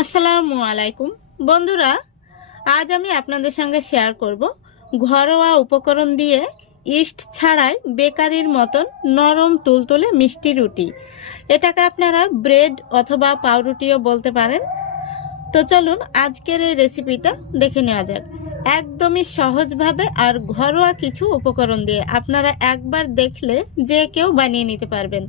আসসালামু আলাইকুম বন্ধুরা, আজ আমি আপনাদের সঙ্গে শেয়ার করব ঘরোয়া উপকরণ দিয়ে ইস্ট ছাড়াই বেকারির মতন নরম তুলতুলে মিষ্টি রুটি। এটাকে আপনারা ব্রেড অথবা পাউরুটিও বলতে পারেন। তো চলুন আজকের এই রেসিপিটা দেখে নেওয়া যাক। একদমই সহজভাবে আর ঘরোয়া কিছু উপকরণ দিয়ে আপনারা একবার দেখলে যে কেউ বানিয়ে নিতে পারবেন।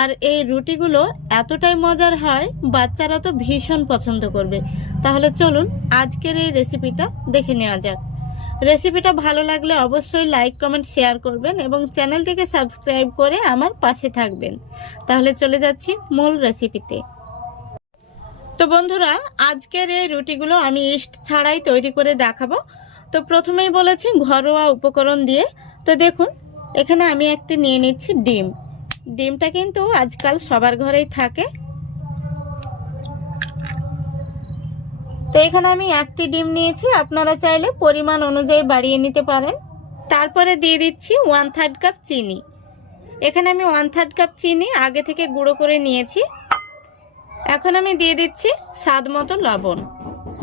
আর এই রুটিগুলো এতটাই মজার হয়, বাচ্চারা তো ভীষণ পছন্দ করবে। তাহলে চলুন আজকের এই রেসিপিটা দেখে নেওয়া যাক। রেসিপিটা ভালো লাগলে অবশ্যই লাইক কমেন্ট শেয়ার করবেন এবং চ্যানেলটিকে সাবস্ক্রাইব করে আমার পাশে থাকবেন। তাহলে চলে যাচ্ছি মূল রেসিপিতে। তো বন্ধুরা, আজকের এই রুটিগুলো আমি ইস্ট ছাড়াই তৈরি করে দেখাবো। তো প্রথমেই বলেছি ঘরোয়া উপকরণ দিয়ে। তো দেখুন, এখানে আমি একটি নিয়ে নিচ্ছি ডিম। ডিমটা কিন্তু আজকাল সবার ঘরেই থাকে। তো এখানে আমি একটি ডিম নিয়েছি, আপনারা চাইলে পরিমাণ অনুযায়ী বাড়িয়ে নিতে পারেন। তারপরে দিয়ে দিচ্ছি 1/3 কাপ চিনি। এখানে আমি 1/3 কাপ চিনি আগে থেকে গুঁড়ো করে নিয়েছি। এখন আমি দিয়ে দিচ্ছি স্বাদ মতো লবণ।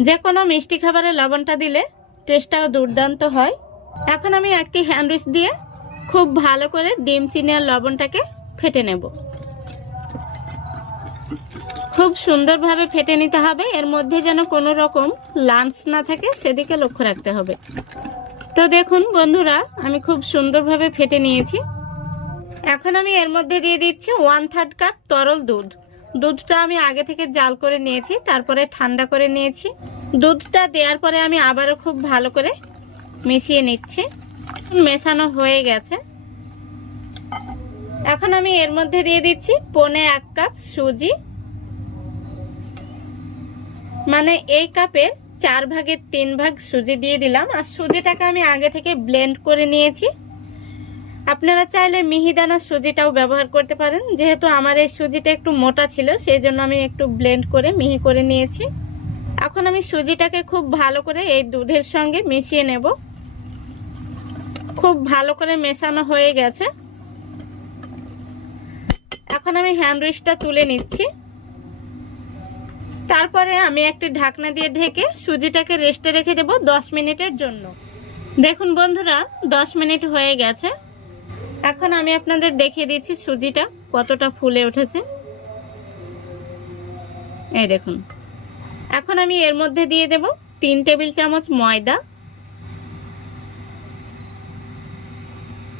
যে কোনো মিষ্টি খাবারে লবণটা দিলে টেস্টটাও দুর্দান্ত হয়। এখন আমি একটি হ্যান্ড উইস্ক দিয়ে খুব ভালো করে ডিম, চিনি আর লবণটাকে ফেটে নেব। খুব সুন্দরভাবে ফেটে নিতে হবে, এর মধ্যে যেন কোনো রকম লাম্পস না থাকে সেদিকে লক্ষ্য রাখতে হবে। তো দেখুন বন্ধুরা, আমি খুব সুন্দরভাবে ফেটে নিয়েছি। এখন আমি এর মধ্যে দিয়ে দিচ্ছি 1/3 কাপ তরল দুধ। দুধটা আমি আগে থেকে জাল করে নিয়েছি, তারপরে ঠান্ডা করে নিয়েছি। দুধটা দেওয়ার পরে আমি আবারও খুব ভালো করে মিশিয়ে নিচ্ছি। মেশানো হয়ে গেছে। এখন আমি এর মধ্যে দিয়ে দিচ্ছি 1/4 কাপ সুজি। মানে এই কাপের 4 ভাগের 3 ভাগ সুজি দিয়ে দিলাম। আর সুজিটাকে আমি আগে থেকে ব্লেন্ড করে নিয়েছি। আপনারা চাইলে মিহিদানা সুজিটাও ব্যবহার করতে পারেন। যেহেতু আমার এই সুজিটা একটু মোটা ছিল, সেই জন্য আমি একটু ব্লেন্ড করে মিহি করে নিয়েছি। এখন আমি সুজিটাকে খুব ভালো করে এই দুধের সঙ্গে মিশিয়ে নেব। খুব ভালো করে মেশানো হয়ে গেছে। এখন আমি হ্যান্ড উইস্কটা তুলে নিচ্ছি। তারপরে আমি একটি ঢাকনা দিয়ে ঢেকে সুজিটাকে রেস্টে রেখে দেব 10 মিনিটের জন্য। দেখুন বন্ধুরা, 10 মিনিট হয়ে গেছে। এখন আমি আপনাদের দেখিয়ে দিচ্ছি সুজিটা কতটা ফুলে উঠেছে। এই দেখুন। এখন আমি এর মধ্যে দিয়ে দেব 3 টেবিল চামচ ময়দা।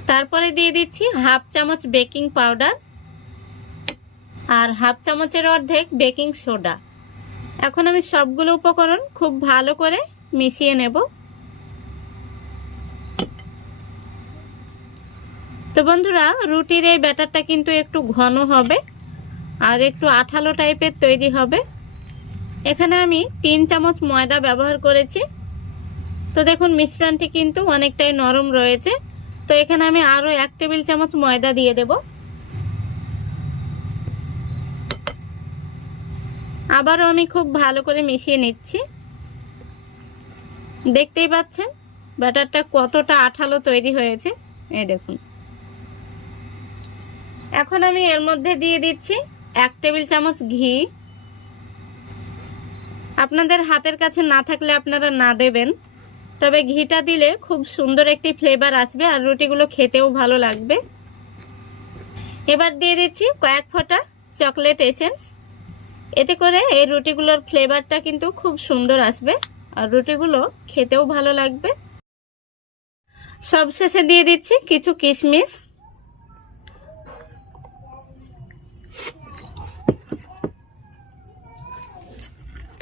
তারপরে দিয়ে দিচ্ছি হাফ চামচ বেকিং পাউডার আর হাফ চামচের অর্ধেক বেকিং সোডা। এখন আমি সবগুলো উপকরণ খুব ভালো করে মিশিয়ে নেব। তো বন্ধুরা, রুটির এই ব্যাটারটা কিন্তু একটু ঘন হবে আর একটু আঠালো টাইপের তৈরি হবে। এখানে আমি 3 চামচ ময়দা ব্যবহার করেছি। তো দেখুন মিশ্রণটি কিন্তু অনেকটাই নরম রয়েছে। তো এখানে আমি আরও 1 টেবিল চামচ ময়দা দিয়ে দেব। আবারও আমি খুব ভালো করে মিশিয়ে নিচ্ছি। দেখতেই পাচ্ছেন ব্যাটারটা কতটা আঠালো তৈরি হয়েছে। এই দেখুন। এখন আমি এর মধ্যে দিয়ে দিচ্ছি 1 টেবিল চামচ ঘি। আপনাদের হাতের কাছে না থাকলে আপনারা না দেবেন, তবে ঘিটা দিলে খুব সুন্দর একটি ফ্লেভার আসবে আর রুটিগুলো খেতেও ভালো লাগবে। এবার দিয়ে দিচ্ছি কয়েক ফোঁটা চকলেট এসেন্স। এতে করে এই রুটিগুলোর ফ্লেভারটা কিন্তু খুব সুন্দর আসবে আর রুটিগুলো খেতেও ভালো লাগবে। সবশেষে দিয়ে দিচ্ছি কিছু কিশমিশ।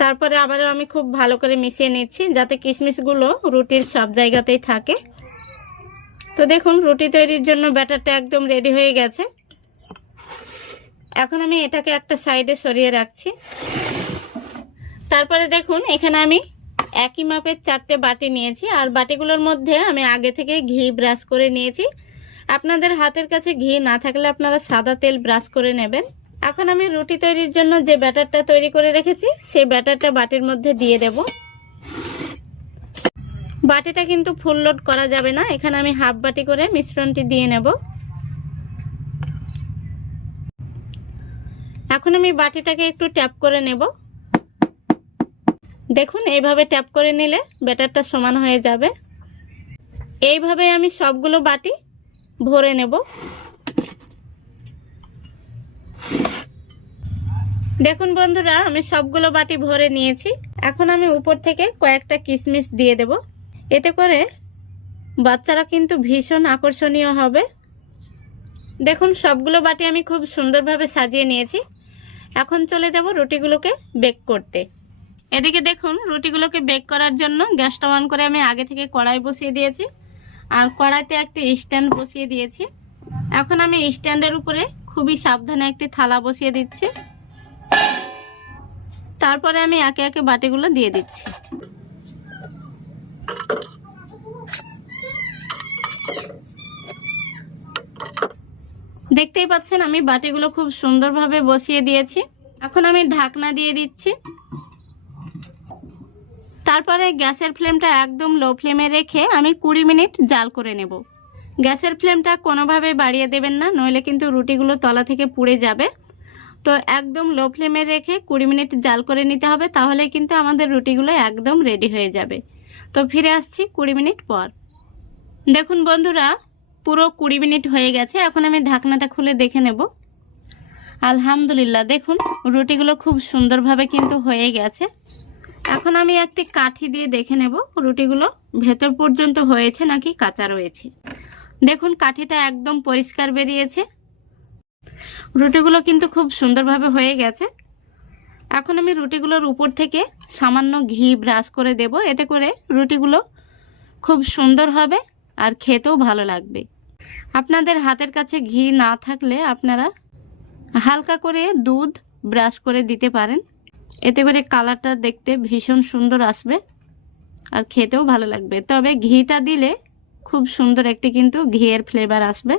তারপরে আবারও আমি খুব ভালো করে মিশিয়ে নিচ্ছি যাতে কিশমিশগুলো রুটির সব জায়গাতেই থাকে। তো দেখুন রুটি তৈরির জন্য ব্যাটারটা একদম রেডি হয়ে গেছে। এখন আমি এটাকে একটা সাইডে সরিয়ে রাখছি। তারপরে দেখুন এখানে আমি একই মাপের 4টে বাটি নিয়েছি আর বাটিগুলোর মধ্যে আমি আগে থেকে ঘি ব্রাশ করে নিয়েছি। আপনাদের হাতের কাছে ঘি না থাকলে আপনারা সাদা তেল ব্রাশ করে নেবেন। এখন আমি রুটি তৈরির জন্য যে ব্যাটারটা তৈরি করে রেখেছি সেই ব্যাটারটা বাটির মধ্যে দিয়ে দেব। বাটিটা কিন্তু ফুল লোড করা যাবে না, এখানে আমি হাফ বাটি করে মিশ্রণটি দিয়ে নেব। এখন আমি বাটিটাকে একটু ট্যাপ করে নেব। দেখুন এইভাবে ট্যাপ করে নিলে ব্যাটারটা সমান হয়ে যাবে। এইভাবে আমি সবগুলো বাটি ভরে নেব। দেখুন বন্ধুরা, আমি সবগুলো বাটি ভরে নিয়েছি। এখন আমি উপর থেকে কয়েকটা কিশমিশ দিয়ে দেব। এতে করে বাচ্চারা কিন্তু ভীষণ আকর্ষণীয় হবে। দেখুন সবগুলো বাটি আমি খুব সুন্দরভাবে সাজিয়ে নিয়েছি। এখন চলে যাব রুটিগুলোকে বেক করতে। এদিকে দেখুন রুটিগুলোকে বেক করার জন্য গ্যাসটা অন করে আমি আগে থেকে কড়াই বসিয়ে দিয়েছি, আর কড়াইতে একটি স্ট্যান্ড বসিয়ে দিয়েছি। এখন আমি স্ট্যান্ডের উপরে খুবই সাবধানে একটি থালা বসিয়ে দিচ্ছি। তারপরে আমি একে একে বাটিগুলো দিয়ে দিচ্ছি। দেখতেই পাচ্ছেন আমি বাটিগুলো খুব সুন্দরভাবে বসিয়ে দিয়েছি। এখন আমি ঢাকনা দিয়ে দিচ্ছি। তারপরে গ্যাসের ফ্লেমটা একদম লো ফ্লেমে রেখে আমি 20 মিনিট জাল করে নেব। গ্যাসের ফ্লেমটা কোনোভাবে বাড়িয়ে দেবেন না, নইলে কিন্তু রুটিগুলো তলা থেকে পুড়ে যাবে। তো একদম লো ফ্লেমে রেখে 20 মিনিট জাল করে নিতে হবে, তাহলে কিন্তু আমাদের রুটিগুলো একদম রেডি হয়ে যাবে। তো ফিরে আসছি 20 মিনিট পর। দেখুন বন্ধুরা, পুরো 20 মিনিট হয়ে গেছে। এখন আমি ঢাকনাটা খুলে দেখে নেব। আলহামদুলিল্লাহ, দেখুন রুটিগুলো খুব সুন্দরভাবে কিন্তু হয়ে গেছে। এখন আমি একটি কাঠি দিয়ে দেখে নেব রুটিগুলো ভেতর পর্যন্ত হয়েছে নাকি কাঁচা রয়েছে। দেখুন কাঠিটা একদম পরিষ্কার বেরিয়েছে। রুটিগুলো কিন্তু খুব সুন্দরভাবে হয়ে গেছে। এখন আমি রুটিগুলোর উপর থেকে সামান্য ঘি ব্রাশ করে দেব। এতে করে রুটিগুলো খুব সুন্দর হবে আর খেতেও ভালো লাগবে। আপনাদের হাতের কাছে ঘি না থাকলে আপনারা হালকা করে দুধ ব্রাশ করে দিতে পারেন। এতে করে কালারটা দেখতে ভীষণ সুন্দর আসবে আর খেতেও ভালো লাগবে। তবে ঘিটা দিলে খুব সুন্দর একটি কিন্তু ঘিয়ের ফ্লেভার আসবে,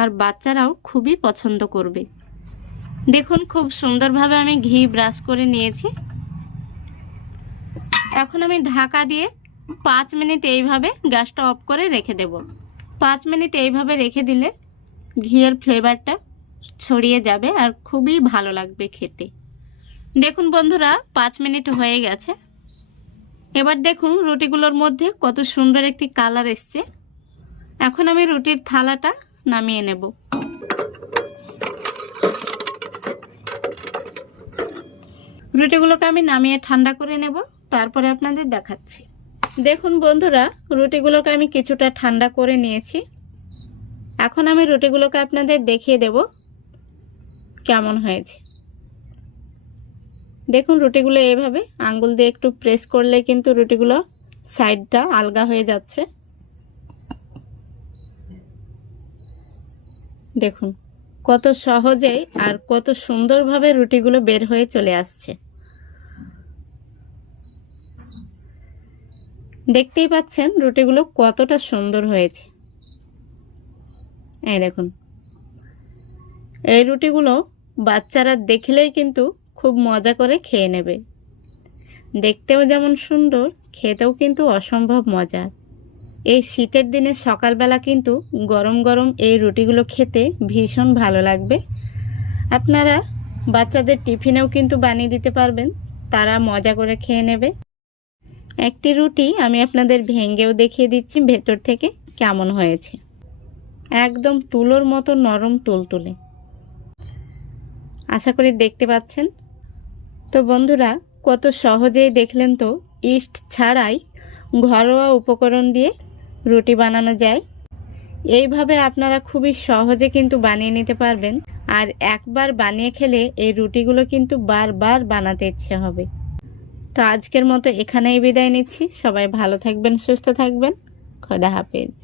আর বাচ্চারাও খুবই পছন্দ করবে। দেখুন খুব সুন্দরভাবে আমি ঘি ব্রাশ করে নিয়েছি। এখন আমি ঢাকা দিয়ে 5 মিনিট এইভাবে গ্যাসটা অফ করে রেখে দেব। 5 মিনিট এইভাবে রেখে দিলে ঘিয়ের ফ্লেভারটা ছড়িয়ে যাবে আর খুবই ভালো লাগবে খেতে। দেখুন বন্ধুরা 5 মিনিট হয়ে গেছে। এবার দেখুন রুটিগুলোর মধ্যে কত সুন্দর একটি কালার এসছে। এখন আমি রুটির থালাটা নামিয়ে নেব। রুটিগুলোকে আমি নামিয়ে ঠান্ডা করে নেব, তারপরে আপনাদের দেখাচ্ছি। দেখুন বন্ধুরা, রুটিগুলোকে আমি কিছুটা ঠান্ডা করে নিয়েছি। এখন আমি রুটিগুলোকে আপনাদের দেখিয়ে দেব কেমন হয়েছে। দেখুন রুটিগুলো এইভাবে আঙ্গুল দিয়ে একটু প্রেস করলে কিন্তু রুটিগুলো সাইডটা আলগা হয়ে যাচ্ছে। দেখুন কত সহজেই আর কত সুন্দরভাবে রুটিগুলো বের হয়ে চলে আসছে। দেখতেই পাচ্ছেন রুটিগুলো কতটা সুন্দর হয়েছে। এই দেখুন, এই রুটিগুলো বাচ্চারা দেখলেই কিন্তু খুব মজা করে খেয়ে নেবে। দেখতেও যেমন সুন্দর, খেতেও কিন্তু অসম্ভব মজা। এই শীতের দিনে সকালবেলা কিন্তু গরম গরম এই রুটিগুলো খেতে ভীষণ ভালো লাগবে। আপনারা বাচ্চাদের টিফিনেও কিন্তু বানিয়ে দিতে পারবেন, তারা মজা করে খেয়ে নেবে। একটি রুটি আমি আপনাদের ভেঙেও দেখিয়ে দিচ্ছি ভেতর থেকে কেমন হয়েছে। একদম তুলোর মতো নরম তুলতুলে। আশা করি দেখতে পাচ্ছেন। তো বন্ধুরা, কত সহজেই দেখলেন তো ইস্ট ছাড়াই ঘরোয়া উপকরণ দিয়ে রুটি বানানো যায়। এইভাবে আপনারা খুবই সহজে কিন্তু বানিয়ে নিতে পারবেন, আর একবার বানিয়ে খেলে এই রুটিগুলো কিন্তু বারবার বানাতে ইচ্ছে হবে। তো আজকের মতো এখানেই বিদায় নিচ্ছি। সবাই ভালো থাকবেন, সুস্থ থাকবেন। খোদা হাফেজ।